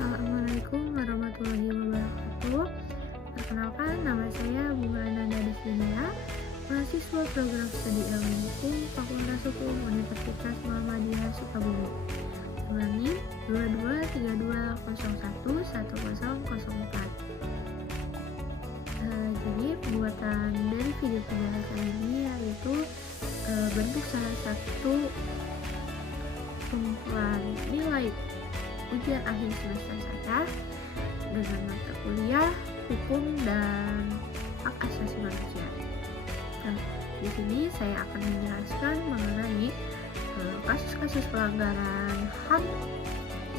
Assalamualaikum warahmatullahi wabarakatuh. Perkenalkan, nama saya Bunga Ananda Desdinia, mahasiswa program studi ilmu hukum Fakultas Hukum Universitas Muhammadiyah Sukabumi. Ulangi 2232011004. Jadi pembuatan dari video penjelasan ini yaitu bentuk salah satu pengumpulan nilai ujian akhir semester saya dengan mata kuliah hukum dan hak asasi manusia. Nah, di sini saya akan menjelaskan mengenai kasus-kasus pelanggaran HAM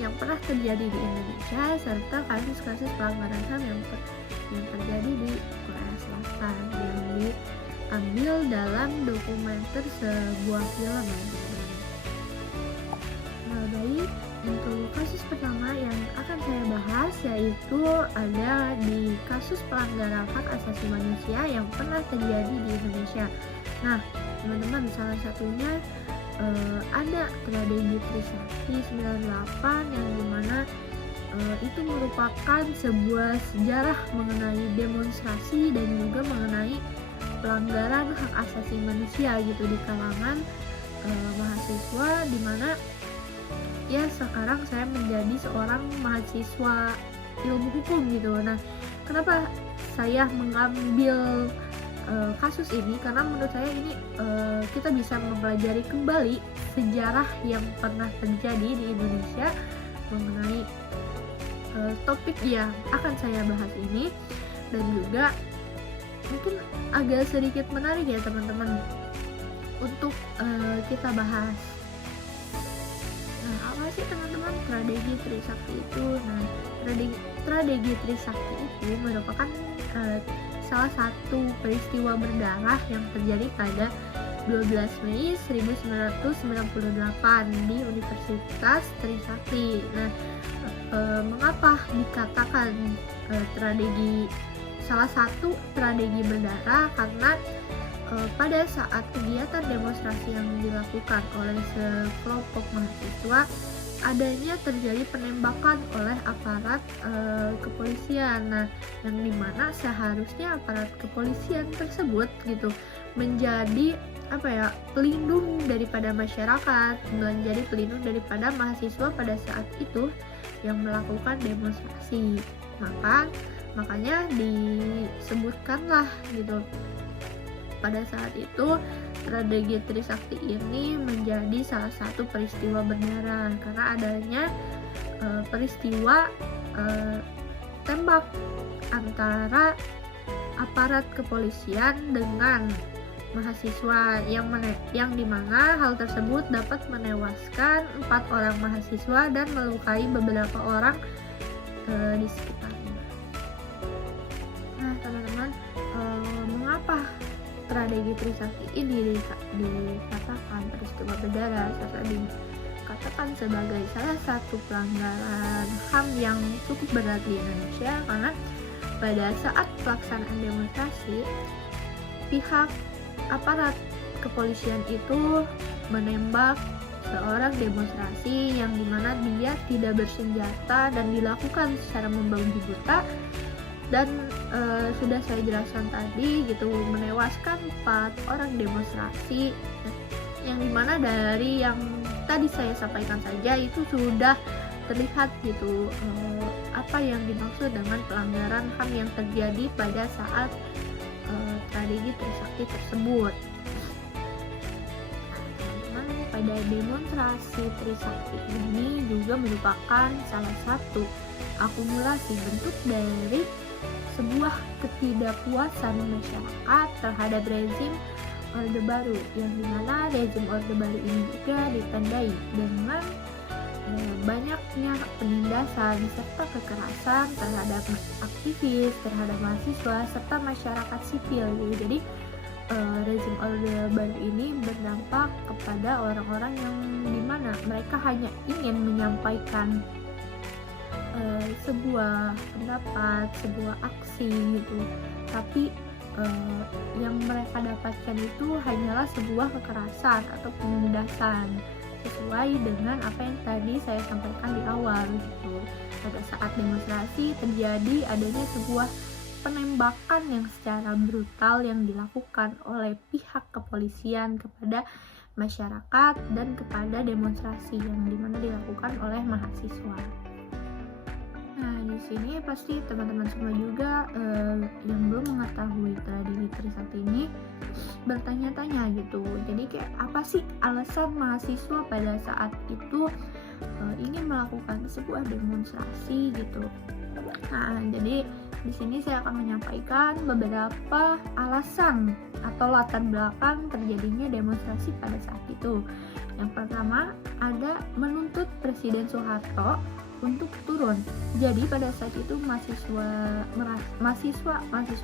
yang pernah terjadi di Indonesia serta kasus-kasus pelanggaran HAM yang terjadi di Korea Selatan yang diambil dalam dokumenter sebuah film. Baik, untuk kasus pertama yang akan saya bahas yaitu ada di kasus pelanggaran hak asasi manusia yang pernah terjadi di Indonesia. Nah, teman-teman, salah satunya ada tragedi Trisakti 98 yang dimana itu merupakan sebuah sejarah mengenai demonstrasi dan juga mengenai pelanggaran hak asasi manusia gitu di kalangan mahasiswa, dimana ya sekarang saya menjadi seorang mahasiswa ilmu hukum gitu. Nah, kenapa saya mengambil kasus ini? Karena menurut saya ini kita bisa mempelajari kembali sejarah yang pernah terjadi di Indonesia mengenai topik yang akan saya bahas ini, dan juga mungkin agak sedikit menarik ya teman-teman untuk kita bahas. Nah, apa sih teman-teman tragedi Trisakti itu? Nah, tragedi Trisakti itu merupakan salah satu peristiwa berdarah yang terjadi pada 12 Mei 1998 di Universitas Trisakti. Nah, mengapa dikatakan salah satu tragedi berdarah? Karena pada saat kegiatan demonstrasi yang dilakukan oleh sekelompok mahasiswa, adanya terjadi penembakan oleh aparat kepolisian. Nah, yang dimana seharusnya aparat kepolisian tersebut gitu menjadi pelindung daripada masyarakat, menjadi pelindung daripada mahasiswa pada saat itu yang melakukan demonstrasi. Makanya disebutkanlah gitu pada saat itu tragedi Trisakti ini menjadi salah satu peristiwa berdarah karena adanya peristiwa tembak antara aparat kepolisian dengan mahasiswa yang dimana hal tersebut dapat menewaskan 4 orang mahasiswa dan melukai beberapa orang di sekitarnya. Nah, teman-teman, mengapa tragedi Trisakti ini dikatakan peristiwa berdarah serta dikatakan sebagai salah satu pelanggaran HAM yang cukup berat di Indonesia? Karena pada saat pelaksanaan demonstrasi, pihak aparat kepolisian itu menembak seorang demonstrasi yang dimana dia tidak bersenjata dan dilakukan secara membabi buta, dan sudah saya jelaskan tadi gitu, menewaskan 4 orang demonstrasi, yang dimana dari yang tadi saya sampaikan saja itu sudah terlihat gitu apa yang dimaksud dengan pelanggaran HAM yang terjadi pada saat tragedi Trisakti tersebut. Teman-teman, pada demonstrasi Trisakti ini juga merupakan salah satu akumulasi bentuk dari sebuah ketidakpuasan masyarakat terhadap rezim Orde Baru, yang dimana rezim Orde Baru ini juga ditandai dengan banyaknya penindasan serta kekerasan terhadap aktivis, terhadap mahasiswa serta masyarakat sipil. Jadi rezim Orde Baru ini berdampak kepada orang-orang yang dimana mereka hanya ingin menyampaikan sebuah pendapat, sebuah aksi gitu, tapi yang mereka dapatkan itu hanyalah sebuah kekerasan atau penindasan sesuai dengan apa yang tadi saya sampaikan di awal gitu. pada saat demonstrasi terjadi adanya sebuah penembakan yang secara brutal yang dilakukan oleh pihak kepolisian kepada masyarakat dan kepada demonstrasi yang dimana dilakukan oleh mahasiswa. Nah, di sini pasti teman-teman semua juga yang belum mengetahui tragedi Trisakti ini bertanya-tanya gitu. Jadi kayak apa sih alasan mahasiswa pada saat itu ingin melakukan sebuah demonstrasi gitu. Nah, jadi di sini saya akan menyampaikan beberapa alasan atau latar belakang terjadinya demonstrasi pada saat itu. Yang pertama ada menuntut Presiden Soeharto untuk turun. Jadi pada saat itu mahasiswa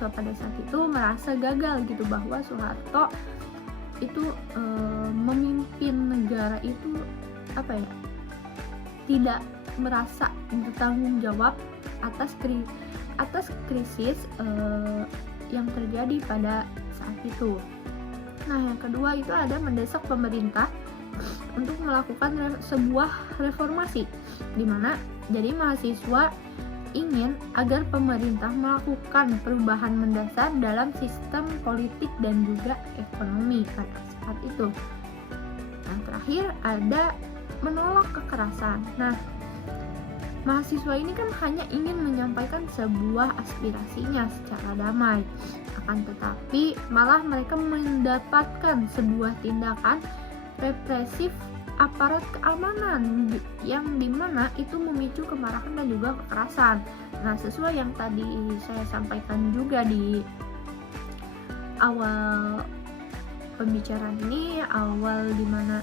pada saat itu merasa gagal gitu bahwa Soeharto itu memimpin negara itu tidak merasa bertanggung jawab atas krisis yang terjadi pada saat itu. Nah, yang kedua itu ada mendesak pemerintah untuk melakukan sebuah reformasi, di mana jadi mahasiswa ingin agar pemerintah melakukan perubahan mendasar dalam sistem politik dan juga ekonomi pada saat itu. Nah, terakhir ada menolak kekerasan. Nah, mahasiswa ini kan hanya ingin menyampaikan sebuah aspirasinya secara damai, akan tetapi malah mereka mendapatkan sebuah tindakan represif aparat keamanan yang dimana itu memicu kemarahan dan juga kekerasan. Nah, sesuai yang tadi saya sampaikan juga di awal pembicaraan ini, dimana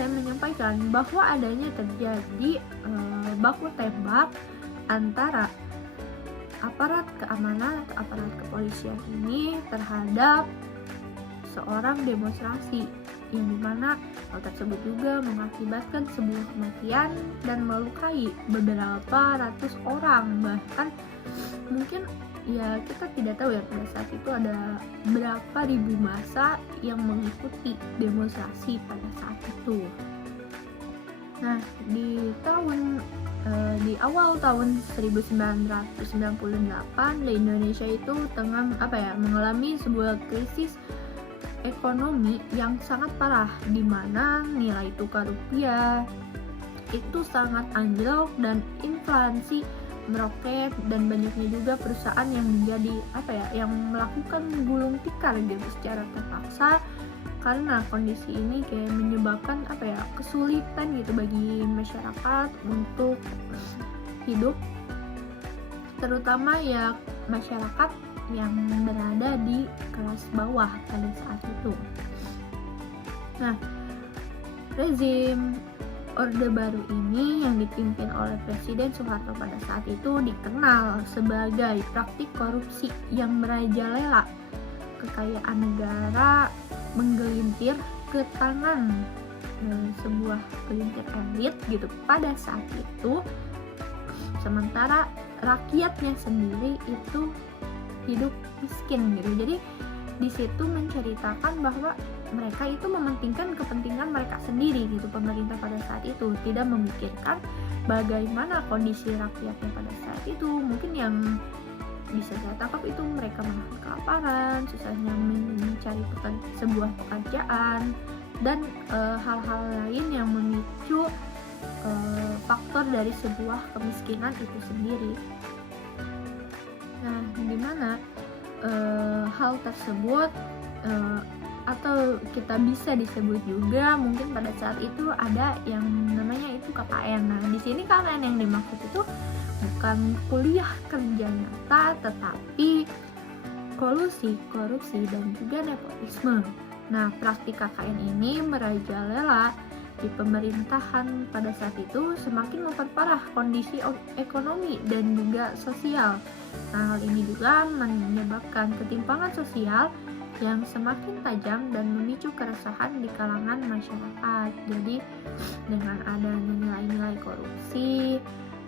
saya menyampaikan bahwa adanya terjadi baku tembak antara aparat keamanan atau aparat kepolisian ini terhadap seorang demonstrasi, yang dimana hal tersebut juga mengakibatkan sebuah kematian dan melukai beberapa ratus orang. Bahkan mungkin ya kita tidak tahu ya pada saat itu ada berapa ribu massa yang mengikuti demonstrasi pada saat itu. Nah, di awal tahun 1998 di Indonesia itu tengah mengalami sebuah krisis ekonomi yang sangat parah, di mana nilai tukar rupiah itu sangat anjlok dan inflasi meroket, dan banyaknya juga perusahaan yang yang melakukan gulung tikar gitu secara terpaksa, karena kondisi ini kayak menyebabkan kesulitan gitu bagi masyarakat untuk hidup, terutama ya masyarakat yang berada di kelas bawah pada saat itu. Nah, rezim Orde Baru ini yang dipimpin oleh Presiden Soeharto pada saat itu dikenal sebagai praktik korupsi yang merajalela. Kekayaan negara menggelintir ke tangan sebuah gelintir elit gitu pada saat itu, sementara rakyatnya sendiri itu hidup miskin gitu. Jadi di situ menceritakan bahwa mereka itu mementingkan kepentingan mereka sendiri gitu. Pemerintah pada saat itu tidak memikirkan bagaimana kondisi rakyatnya pada saat itu. Mungkin yang bisa saya tangkap itu mereka menahan kelaparan, susahnya mencari sebuah pekerjaan, dan hal-hal lain yang memicu faktor dari sebuah kemiskinan itu sendiri. Nah, dimana hal tersebut atau kita bisa disebut juga mungkin pada saat itu ada yang namanya itu KKN. Nah, di sini KKN yang dimaksud itu bukan kuliah kerja nyata, tetapi kolusi, korupsi, dan juga nepotisme. Nah, praktik KKN ini merajalela di pemerintahan pada saat itu, semakin memperparah kondisi ekonomi dan juga sosial. Nah, hal ini juga menyebabkan ketimpangan sosial yang semakin tajam dan memicu keresahan di kalangan masyarakat. Jadi dengan adanya nilai-nilai korupsi,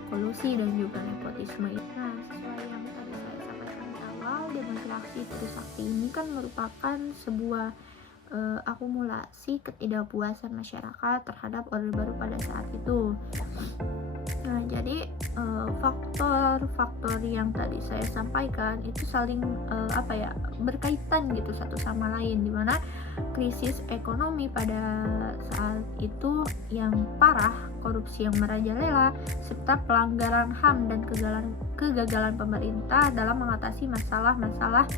kolusi, dan juga nepotisme. Nah, sesuai yang tadi saya sampaikan di awal, demonstrasi Trisakti ini kan merupakan sebuah akumulasi ketidakpuasan masyarakat terhadap Orde Baru pada saat itu. Nah, jadi faktor-faktor yang tadi saya sampaikan itu saling berkaitan gitu satu sama lain, di mana krisis ekonomi pada saat itu yang parah, korupsi yang merajalela, serta pelanggaran HAM dan kegagalan pemerintah dalam mengatasi masalah-masalah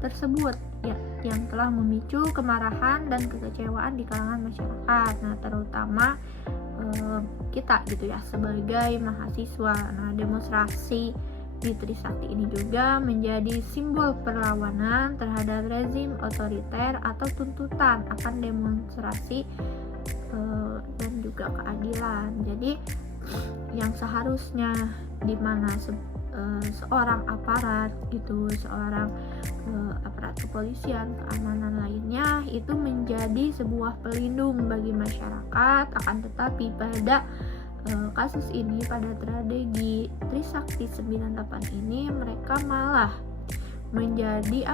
tersebut ya, yang telah memicu kemarahan dan kekecewaan di kalangan masyarakat. Nah, terutama kita gitu ya sebagai mahasiswa. Nah, demonstrasi di Trisakti ini juga menjadi simbol perlawanan terhadap rezim otoriter atau tuntutan akan demonstrasi dan juga keadilan. Jadi yang seharusnya di mana seorang aparat itu, seorang aparat kepolisian, keamanan lainnya itu menjadi sebuah pelindung bagi masyarakat, akan tetapi pada kasus ini, pada tragedi Trisakti 98 ini, mereka malah menjadi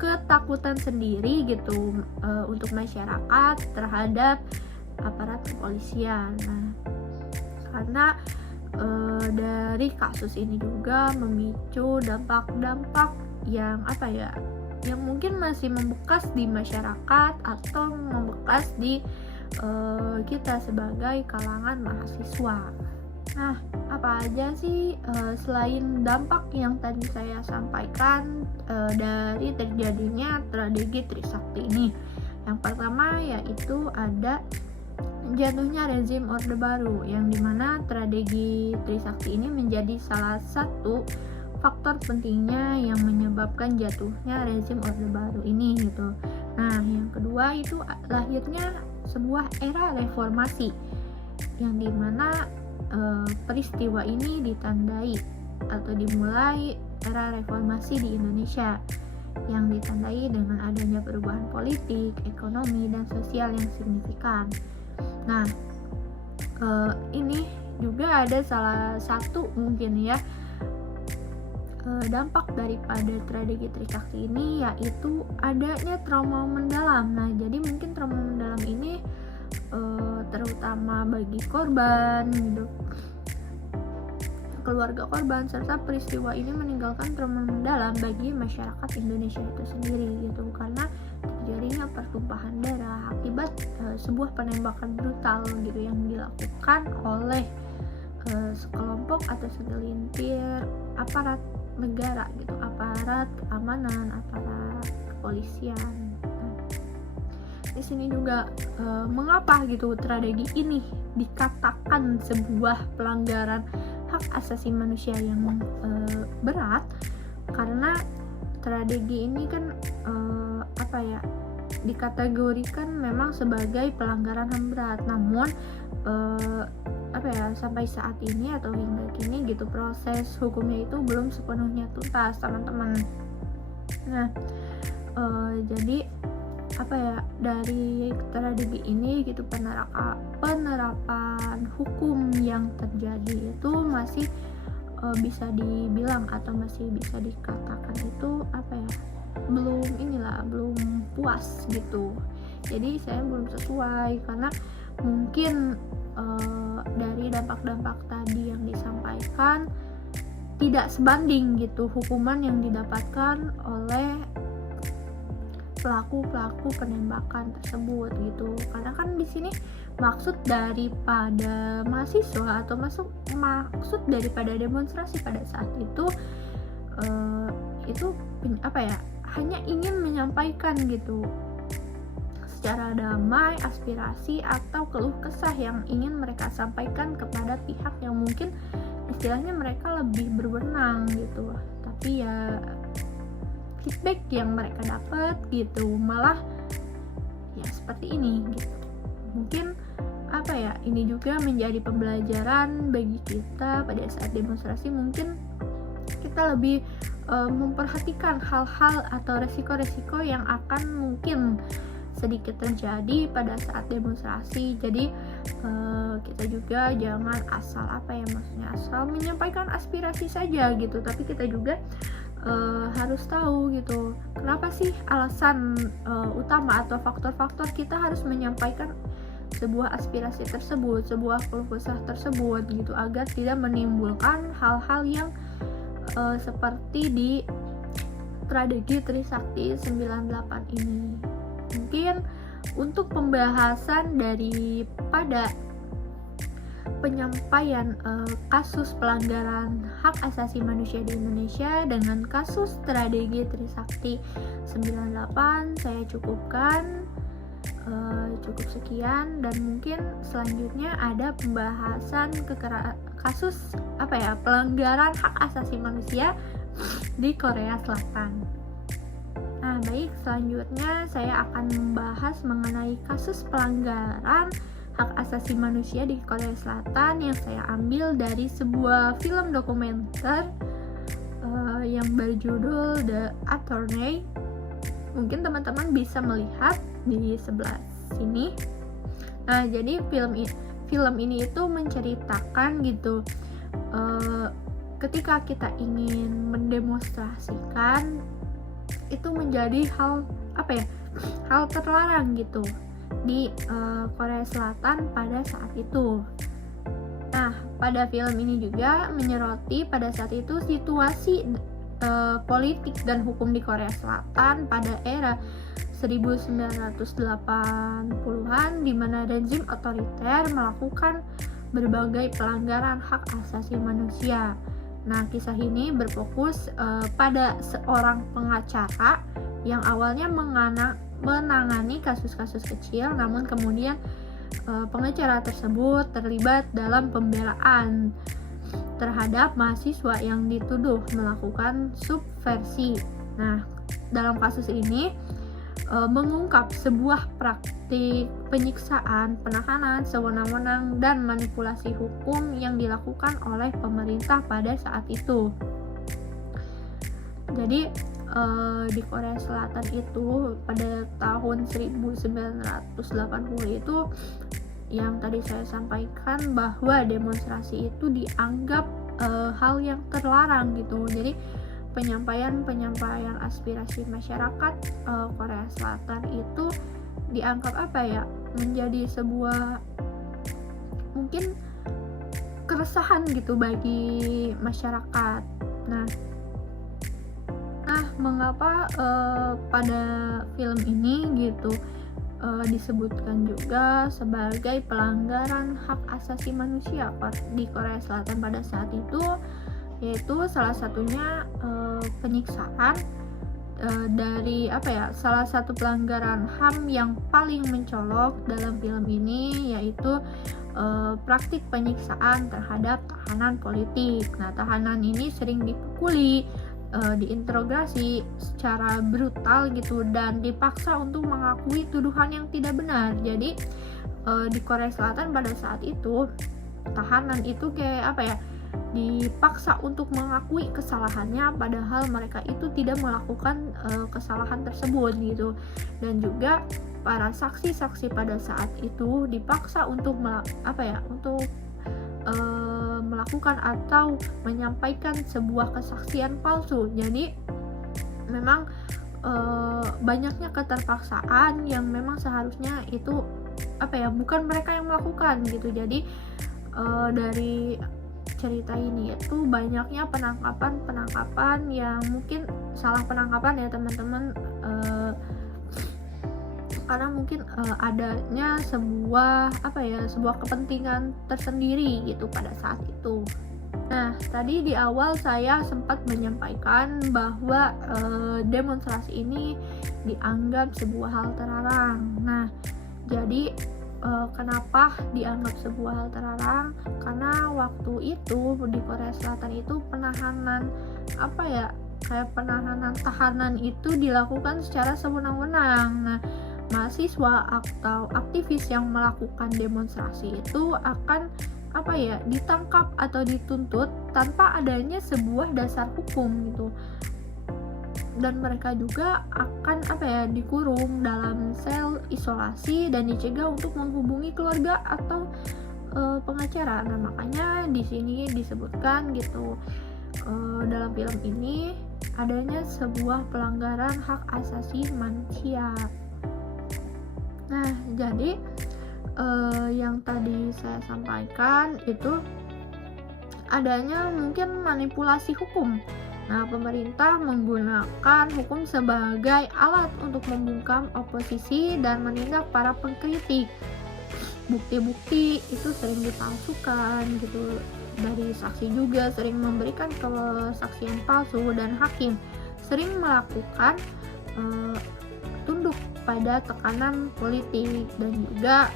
ketakutan sendiri gitu untuk masyarakat terhadap aparat kepolisian. Nah, karena dari kasus ini juga memicu dampak-dampak yang yang mungkin masih membekas di masyarakat atau membekas di kita sebagai kalangan mahasiswa. Nah, apa aja sih selain dampak yang tadi saya sampaikan dari terjadinya tragedi Trisakti ini? Yang pertama yaitu ada jatuhnya rezim Orde Baru, yang dimana tragedi Trisakti ini menjadi salah satu faktor pentingnya yang menyebabkan jatuhnya rezim Orde Baru ini gitu. Nah, yang kedua itu lahirnya sebuah era reformasi, yang dimana peristiwa ini ditandai atau dimulai era reformasi di Indonesia, yang ditandai dengan adanya perubahan politik, ekonomi, dan sosial yang signifikan. Nah, ini juga ada salah satu mungkin ya dampak daripada tragedi Trisakti ini, yaitu adanya trauma mendalam. Nah, jadi mungkin trauma mendalam ini terutama bagi korban gitu, keluarga korban, serta peristiwa ini meninggalkan trauma mendalam bagi masyarakat Indonesia itu sendiri gitu, karena terjadinya pertumpahan darah akibat sebuah penembakan brutal gitu yang dilakukan oleh sekelompok atau segelintir aparat negara gitu, aparat keamanan, aparat kepolisian. Di sini juga mengapa gitu tragedi ini dikatakan sebuah pelanggaran hak asasi manusia yang berat, karena tragedi ini kan dikategorikan memang sebagai pelanggaran HAM berat. Namun sampai saat ini atau hingga kini gitu proses hukumnya itu belum sepenuhnya tuntas, teman-teman. Nah, jadi dari tragedi ini gitu penerapan hukum yang terjadi itu masih bisa dibilang atau masih bisa dikatakan itu belum puas gitu. Jadi saya belum sesuai, karena mungkin dari dampak-dampak tadi yang disampaikan tidak sebanding gitu hukuman yang didapatkan oleh pelaku penembakan tersebut gitu. Karena kan di sini maksud daripada mahasiswa atau maksud daripada demonstrasi pada saat itu hanya ingin menyampaikan gitu secara damai aspirasi atau keluh kesah yang ingin mereka sampaikan kepada pihak yang mungkin istilahnya mereka lebih berwenang gitu. Tapi ya feedback yang mereka dapat gitu malah ya seperti ini gitu. Mungkin ini juga menjadi pembelajaran bagi kita pada saat demonstrasi. Mungkin kita lebih memperhatikan hal-hal atau resiko-resiko yang akan mungkin sedikit terjadi pada saat demonstrasi. Jadi kita juga jangan asal asal menyampaikan aspirasi saja gitu, tapi kita juga harus tahu gitu kenapa sih alasan utama atau faktor-faktor kita harus menyampaikan sebuah aspirasi tersebut, sebuah keluh kesah tersebut gitu, agar tidak menimbulkan hal-hal yang seperti di tragedi Trisakti 98 ini. Mungkin untuk pembahasan daripada penyampaian kasus pelanggaran hak asasi manusia di Indonesia dengan kasus tragedi Trisakti 98 saya cukupkan. Cukup sekian, dan mungkin selanjutnya ada pembahasan kasus pelanggaran hak asasi manusia di Korea Selatan. Nah, baik, selanjutnya saya akan membahas mengenai kasus pelanggaran hak asasi manusia di Korea Selatan yang saya ambil dari sebuah film dokumenter yang berjudul The Attorney. Mungkin teman-teman bisa melihat di sebelah sini. Nah, jadi film ini itu menceritakan gitu, ketika kita ingin mendemonstrasikan itu menjadi hal terlarang gitu di Korea Selatan pada saat itu. Nah, pada film ini juga menyoroti pada saat itu situasi politik dan hukum di Korea Selatan pada era 1980-an, di mana rezim otoriter melakukan berbagai pelanggaran hak asasi manusia. Nah, kisah ini berfokus pada seorang pengacara yang awalnya menangani kasus-kasus kecil, namun kemudian pengacara tersebut terlibat dalam pembelaan terhadap mahasiswa yang dituduh melakukan subversi. Nah, dalam kasus ini mengungkap sebuah praktik penyiksaan, penahanan sewenang-wenang, dan manipulasi hukum yang dilakukan oleh pemerintah pada saat itu. Jadi di Korea Selatan itu pada tahun 1980 itu yang tadi saya sampaikan bahwa demonstrasi itu dianggap hal yang terlarang gitu. Jadi penyampaian aspirasi masyarakat Korea Selatan itu dianggap menjadi sebuah mungkin keresahan gitu bagi masyarakat. Nah, mengapa pada film ini gitu disebutkan juga sebagai pelanggaran hak asasi manusia di Korea Selatan pada saat itu, yaitu salah satunya penyiksaan dari salah satu pelanggaran HAM yang paling mencolok dalam film ini, yaitu praktik penyiksaan terhadap tahanan politik. Nah, tahanan ini sering dipukuli, diinterogasi secara brutal gitu, dan dipaksa untuk mengakui tuduhan yang tidak benar. Jadi di Korea Selatan pada saat itu tahanan itu dipaksa untuk mengakui kesalahannya, padahal mereka itu tidak melakukan kesalahan tersebut gitu. Dan juga para saksi-saksi pada saat itu dipaksa untuk melakukan atau menyampaikan sebuah kesaksian palsu. Jadi memang banyaknya keterpaksaan yang memang seharusnya itu bukan mereka yang melakukan gitu. Jadi dari cerita ini itu banyaknya penangkapan yang mungkin salah penangkapan ya teman-teman, karena mungkin adanya sebuah kepentingan tersendiri gitu pada saat itu. Nah, tadi di awal saya sempat menyampaikan bahwa demonstrasi ini dianggap sebuah hal terlarang. Nah, jadi kenapa dianggap sebuah hal terlarang? Karena waktu itu di Korea Selatan itu penahanan penahanan tahanan itu dilakukan secara sewenang-wenang. Nah, mahasiswa atau aktivis yang melakukan demonstrasi itu akan ditangkap atau dituntut tanpa adanya sebuah dasar hukum gitu, dan mereka juga akan dikurung dalam sel isolasi dan dicegah untuk menghubungi keluarga atau pengacara. Nah, makanya di sini disebutkan gitu dalam film ini adanya sebuah pelanggaran hak asasi manusia. Nah, jadi yang tadi saya sampaikan itu adanya mungkin manipulasi hukum. Nah, pemerintah menggunakan hukum sebagai alat untuk membungkam oposisi dan menindak para pengkritik. Bukti-bukti itu sering dipalsukan gitu. Dari saksi juga sering memberikan kesaksian palsu dan hakim sering melakukan eh, tunduk pada tekanan politik. Dan juga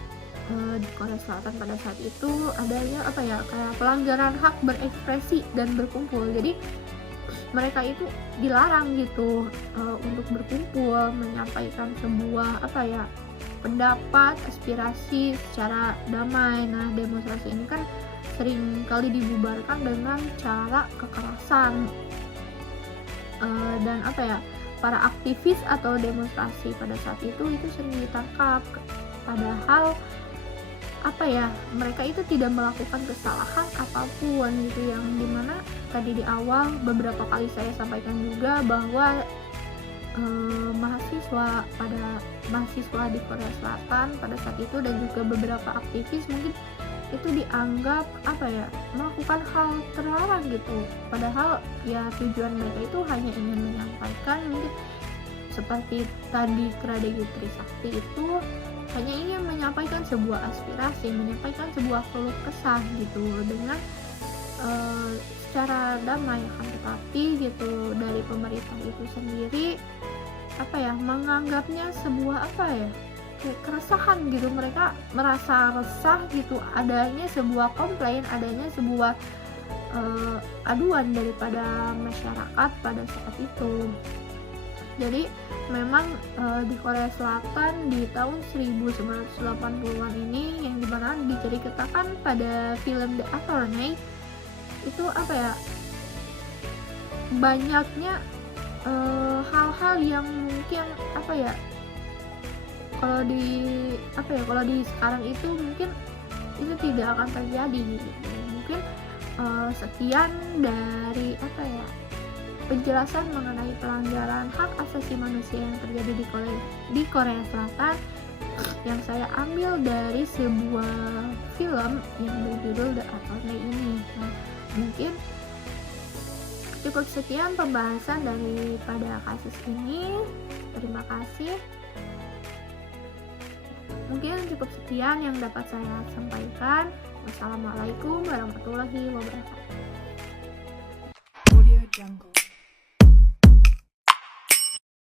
di Korea Selatan pada saat itu adanya kayak pelanggaran hak berekspresi dan berkumpul. Jadi mereka itu dilarang gitu untuk berkumpul, menyampaikan sebuah pendapat, aspirasi secara damai. Nah, demonstrasi ini kan sering kali dibubarkan dengan cara kekerasan, dan para aktivis atau demonstrasi pada saat itu sering ditangkap, padahal mereka itu tidak melakukan kesalahan apapun gitu, yang dimana tadi di awal beberapa kali saya sampaikan juga bahwa mahasiswa di Korea Selatan pada saat itu dan juga beberapa aktivis mungkin itu dianggap melakukan hal terlarang gitu, padahal ya tujuan mereka itu hanya ingin menyampaikan, mungkin seperti tadi Kradegi Trisakti itu hanya ingin menyampaikan sebuah aspirasi, menyampaikan sebuah keluh kesah gitu dengan secara damai. Akan tetapi gitu dari pemerintah itu sendiri menganggapnya sebuah kayak keresahan gitu. Mereka merasa resah gitu adanya sebuah komplain, adanya sebuah aduan daripada masyarakat pada saat itu. Jadi memang di Korea Selatan di tahun 1980-an ini yang dimana diceritakan pada film The Attorney itu banyaknya hal-hal yang mungkin kalau di sekarang itu mungkin itu tidak akan terjadi gitu. Mungkin sekian dari penjelasan mengenai pelanggaran hak asasi manusia yang terjadi di Korea Selatan yang saya ambil dari sebuah film yang berjudul The Attorney ini. Nah, mungkin cukup sekian pembahasan daripada kasus ini. Terima kasih. Mungkin cukup sekian yang dapat saya sampaikan. Wassalamualaikum warahmatullahi wabarakatuh. Audio Jungle.